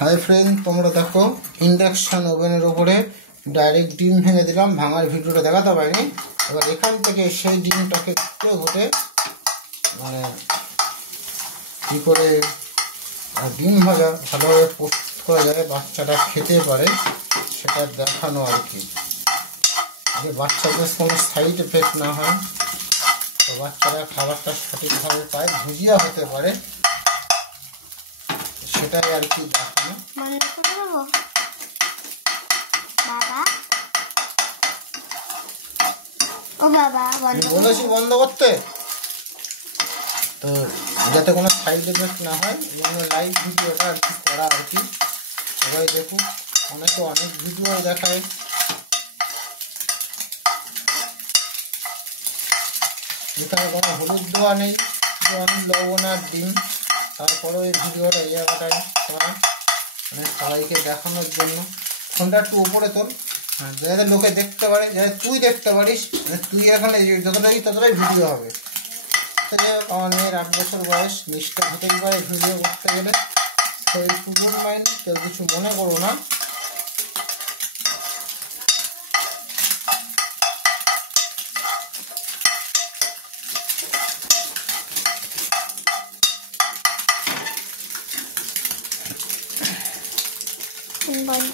Hi friend, তোমরা দেখো ইন্ডাকশন ওভেনের উপরে ডাইরেক্ট ডিম ভেঙে দিলাম। ভাঙার ভিডিওটা দেখাতে পারিনি। এবার এখান থেকে সেই ডিমটাকে ঘুটে ঘুটে মানে কী করে ডিম ভাজা ভালোভাবে প্রস্তুত করা যায়, বাচ্চাটা খেতে পারে সেটা দেখানো আর কি, যে বাচ্চাদের কোনো সাইড এফেক্ট না হয়, তো বাচ্চারা খাবারটা সঠিকভাবে পায়, ভুজিয়া হতে পারে, সেটাই আর কি দেখানো। বলেছি বন্ধ করতে, তো যাতে কোনো সাইড এফেক্ট না হয় এই জন্য লাইভ ভিডিওটা আর কি করা আর কি। সবাই দেখুক, অনেকে অনেক ভিডিও দেখায়, এখানে কোনো হলুদ দেওয়া নেই, লবণ আর ডিম, তারপরেও এই ভিডিওটা এই জায়গাটায় করা মানে সবাইকে দেখানোর জন্য। ফোনটা একটু উপরে তোল, হ্যাঁ, যাতে লোকে দেখতে পারে, যাতে তুই দেখতে পারিস, তুই এখানে ততটাই ভিডিও হবে। তো যাই হোক, আমার মেয়ের 8 বছর বয়স, মিস্টেক হতেই পারে ভিডিও করতে গেলে, তো এই পুজোর মাইন্ড কেউ কিছু মনে করো না। বন্ধ